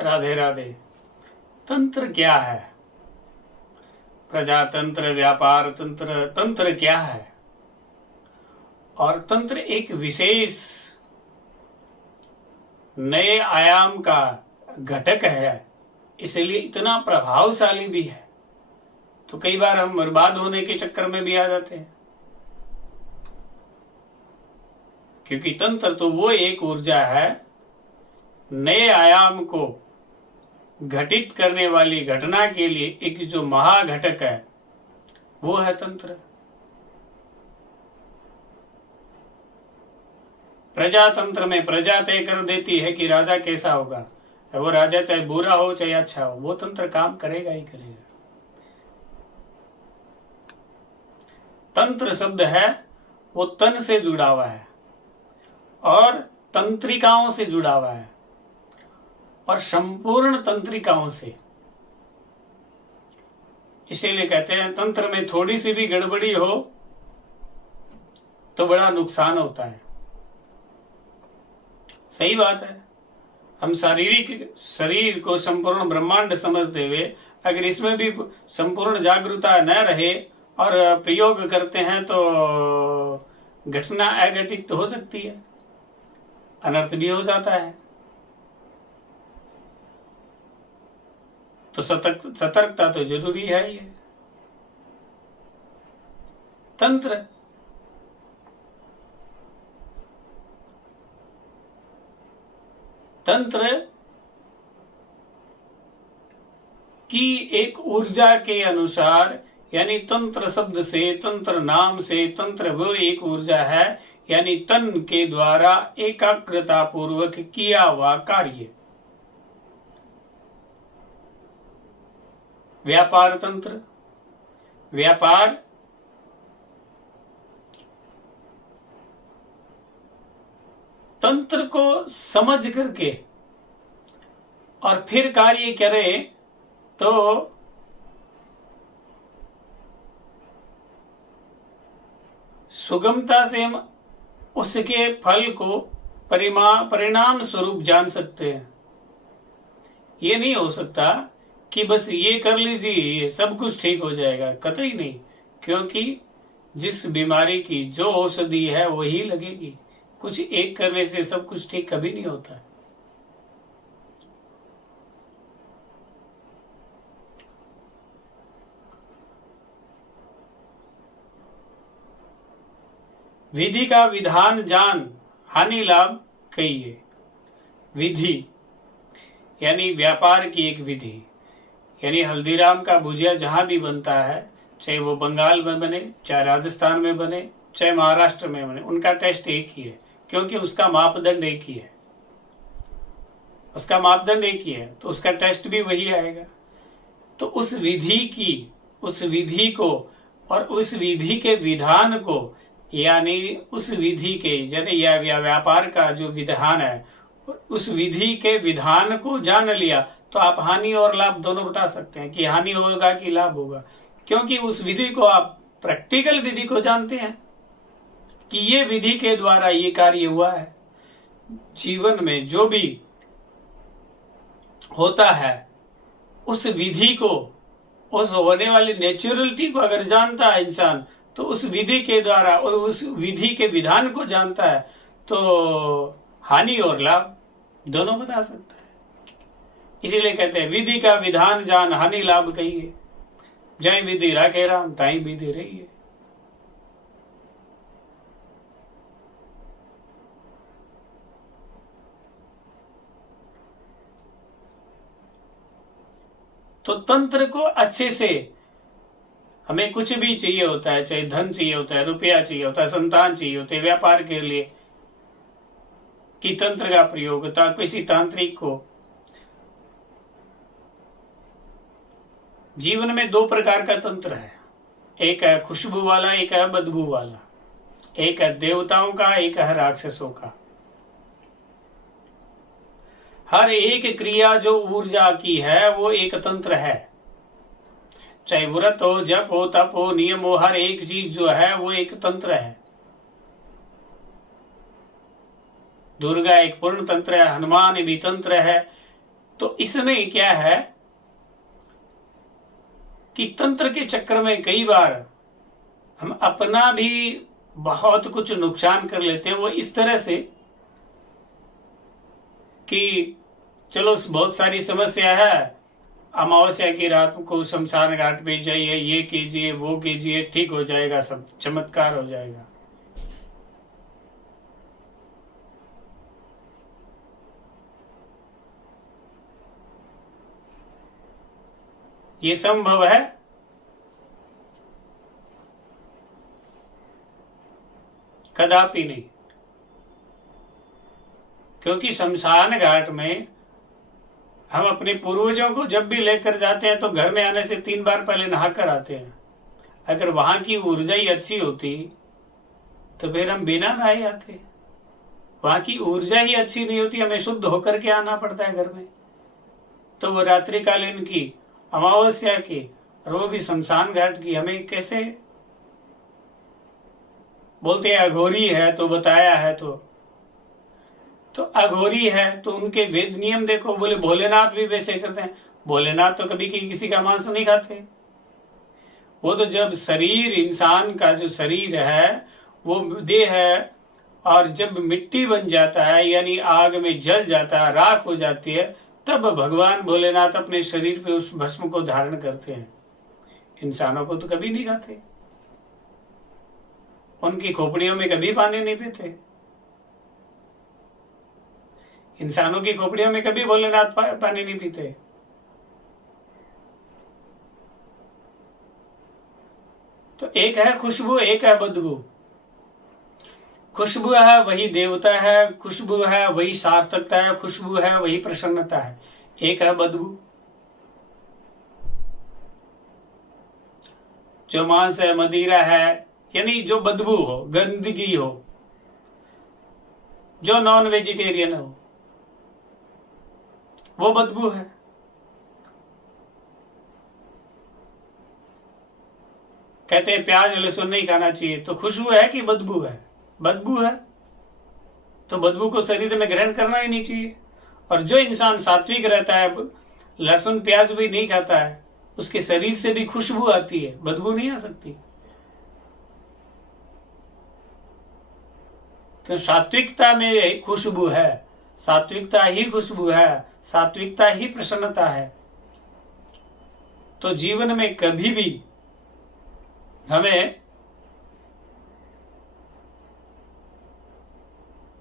राधे राधे। तंत्र क्या है? प्रजातंत्र, व्यापार तंत्र, तंत्र क्या है? और तंत्र एक विशेष नए आयाम का घटक है, इसलिए इतना प्रभावशाली भी है। तो कई बार हम बर्बाद होने के चक्कर में भी आ जाते हैं, क्योंकि तंत्र तो वो एक ऊर्जा है, नए आयाम को घटित करने वाली घटना के लिए एक जो महाघटक है, वो है तंत्र। प्रजातंत्र में प्रजा तय कर देती है कि राजा कैसा होगा। वो राजा चाहे बुरा हो चाहे अच्छा हो, वो तंत्र काम करेगा ही करेगा। तंत्र शब्द है वो तन से जुड़ा हुआ है और तंत्रिकाओं से जुड़ा हुआ है, और संपूर्ण तंत्रिकाओं से। इसीलिए कहते हैं तंत्र में थोड़ी सी भी गड़बड़ी हो तो बड़ा नुकसान होता है। सही बात है। हम शारीरिक शरीर को संपूर्ण ब्रह्मांड समझते हुए अगर इसमें भी संपूर्ण जागरूकता न रहे और प्रयोग करते हैं तो घटना अघटित तो हो सकती है, अनर्थ भी हो जाता है। तो सतर्कता तो जरूरी है। ये तंत्र की एक ऊर्जा के अनुसार, यानी तंत्र शब्द से, तंत्र नाम से, तंत्र वो एक ऊर्जा है, यानी तन के द्वारा एकाग्रता पूर्वक किया हुआ कार्य। व्यापार तंत्र, व्यापार तंत्र को समझ करके और फिर कार्य करे तो सुगमता से हम उसके फल को परिणाम स्वरूप जान सकते हैं। ये नहीं हो सकता कि बस ये कर लीजिए सब कुछ ठीक हो जाएगा, कतई नहीं। क्योंकि जिस बीमारी की जो औषधि है वही लगेगी। कुछ एक करने से सब कुछ ठीक कभी नहीं होता। विधि का विधान जान, हानि लाभ कहिए। विधि यानी व्यापार की एक विधि, यानी हल्दीराम का भुजिया जहां भी बनता है, चाहे वो बंगाल में बने, चाहे राजस्थान में बने, चाहे महाराष्ट्र में बने, उनका टेस्ट एक ही है, क्योंकि उसका मापदंड एक ही है। उसका मापदंड एक ही है तो उसका टेस्ट भी वही आएगा। तो उस विधि को और उस विधि के विधान को, यानी उस विधि के या व्यापार का जो विधान है, उस विधि के विधान को जान लिया तो आप हानि और लाभ दोनों बता सकते हैं कि हानि होगा कि लाभ होगा। क्योंकि उस विधि को आप प्रैक्टिकल विधि को जानते हैं कि ये विधि के द्वारा ये कार्य हुआ है। जीवन में जो भी होता है उस विधि को, उस होने वाली नेचुरलिटी को अगर जानता है इंसान, तो उस विधि के द्वारा और उस विधि के विधान को जानता है तो हानि और लाभ दोनों बता सकता है। इसीलिए कहते हैं विधि का विधान जान, हानि लाभ कहिए। जय विधि राखे राम, ताई विधि रहिए। तो तंत्र को अच्छे से, हमें कुछ भी चाहिए होता है, चाहे धन चाहिए होता है, रुपया चाहिए होता है, संतान चाहिए होते हैं, व्यापार के लिए कि तंत्र का प्रयोग होता है। किसी तांत्रिक को जीवन में दो प्रकार का तंत्र है, एक है खुशबू वाला, एक है बदबू वाला। एक है देवताओं का, एक है राक्षसों का। हर एक क्रिया जो ऊर्जा की है वो एक तंत्र है। चाहे व्रत हो, जप हो, तप हो, नियम हो, हर एक चीज जो है वो एक तंत्र है। दुर्गा एक पूर्ण तंत्र है, हनुमान भी तंत्र है। तो इसमें क्या है कि तंत्र के चक्कर में कई बार हम अपना भी बहुत कुछ नुकसान कर लेते हैं। वो इस तरह से कि चलो बहुत सारी समस्या है, अमावस्या की रात को शमशान घाट पे जाइए, ये कीजिए वो कीजिए, ठीक हो जाएगा, सब चमत्कार हो जाएगा। ये संभव है? कदापि नहीं। क्योंकि शमशान घाट में हम अपने पूर्वजों को जब भी लेकर जाते हैं तो घर में आने से 3 बार पहले नहा कर आते हैं। अगर वहां की ऊर्जा ही अच्छी होती तो फिर हम बिना नहाए आते। वहां की ऊर्जा ही अच्छी नहीं होती, हमें शुद्ध होकर के आना पड़ता है घर में। तो वो रात्रिकालीन की, अमावस्या की, और वो भी शमशान घाट की, हमें कैसे बोलते हैं अघोरी है तो बताया है। तो अघोरी है तो उनके वेद नियम देखो। बोले भोलेनाथ भी वैसे करते हैं। भोलेनाथ तो कभी किसी का मांस नहीं खाते। वो तो जब शरीर, इंसान का जो शरीर है वो देह है, और जब मिट्टी बन जाता है यानी आग में जल जाता है, राख हो जाती है, तब भगवान भोलेनाथ अपने शरीर पे उस भस्म को धारण करते हैं। इंसानों को तो कभी नहीं खाते। उनकी खोपड़ियों में कभी पानी नहीं पीते। इंसानों की खोपड़ियों में कभी भोलेनाथ पानी नहीं पीते। तो एक है खुशबू, एक है बदबू। खुशबू है वही देवता है, खुशबू है वही सार्थकता है, खुशबू है वही प्रसन्नता है। एक है बदबू, जो मांस है, मदिरा है, यानी जो बदबू हो, गंदगी हो, जो नॉन वेजिटेरियन हो, वो बदबू है। कहते हैं प्याज लहसुन नहीं खाना चाहिए, तो खुशबू है कि बदबू है? बदबू है। तो बदबू को शरीर में ग्रहण करना ही नहीं चाहिए। और जो इंसान सात्विक रहता है, लहसुन प्याज भी नहीं खाता है, उसके शरीर से भी खुशबू आती है, बदबू नहीं आ सकती। क्यों? सात्विकता में खुशबू है, सात्विकता ही खुशबू है, सात्विकता ही प्रसन्नता है। तो जीवन में कभी भी हमें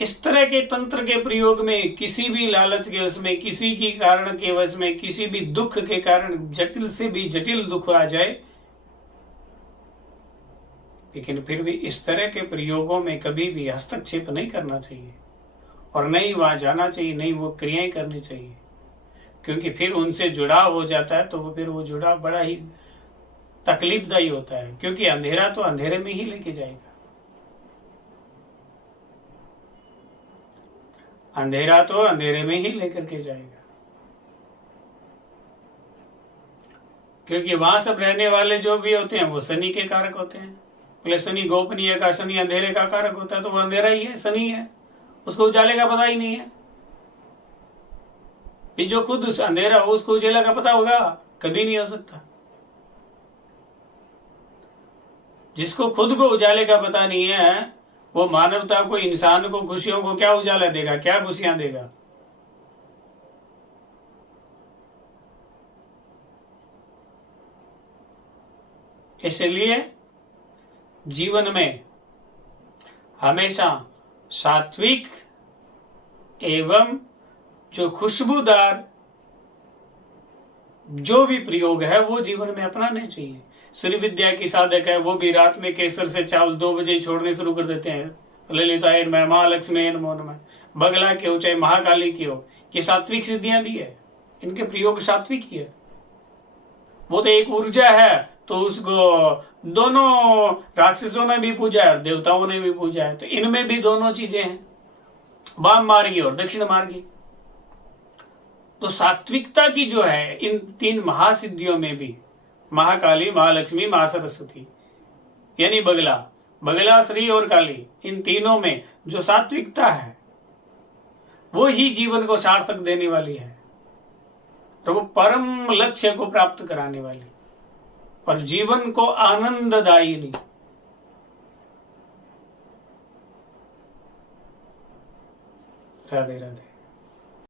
इस तरह के तंत्र के प्रयोग में, किसी भी लालच के वश में, किसी की कारण के वश में, किसी भी दुख के कारण जटिल से भी जटिल दुख आ जाए, लेकिन फिर भी इस तरह के प्रयोगों में कभी भी हस्तक्षेप नहीं करना चाहिए, और नहीं वहां जाना चाहिए, नहीं वो क्रियाएं करनी चाहिए। क्योंकि फिर उनसे जुड़ाव हो जाता है तो वो फिर वो जुड़ाव बड़ा ही तकलीफदायी होता है। क्योंकि अंधेरा तो अंधेरे में ही लेके जाएगा, अंधेरा तो अंधेरे में ही लेकर के जाएगा। क्योंकि वहां सब रहने वाले जो भी होते हैं वो शनि के कारक होते हैं। बोले शनि गोपनीय का, शनि अंधेरे का कारक होता है, तो वो अंधेरा ही है, शनि है, उसको उजाले का पता ही नहीं है। ये जो खुद अंधेरा हो उसको उजाले का पता होगा? कभी नहीं हो सकता। जिसको खुद को उजाले का पता नहीं है, वो मानवता को, इंसान को, खुशियों को क्या उजाला देगा, क्या खुशियां देगा? इसलिए जीवन में हमेशा सात्विक एवं जो खुशबूदार जो भी प्रयोग है वो जीवन में अपनाने चाहिए। श्री विद्या की साधक है, वो भी रात में केसर से चावल 2 बजे छोड़ने शुरू कर देते हैं। ललिताय नमः, महालक्ष्मी नमो नमः, बगला के हो चाहे महाकाली की हो, ये सात्विक सिद्धियां भी है, इनके प्रयोग सात्विक ही है। वो तो एक ऊर्जा है, तो उसको दोनों राक्षसों ने भी पूजा है, देवताओं ने भी पूजा है, तो इनमें भी दोनों चीजें हैं, वाम मार्गी और दक्षिण मार्गी। तो सात्विकता की जो है इन 3 महासिद्धियों में भी, महाकाली, महालक्ष्मी, महासरस्वती, यानी बगला, श्री और काली, इन तीनों में जो सात्विकता है वो ही जीवन को सार्थक देने वाली है। और वो परम लक्ष्य को प्राप्त कराने वाली और जीवन को आनंददायिनी। राधे राधे।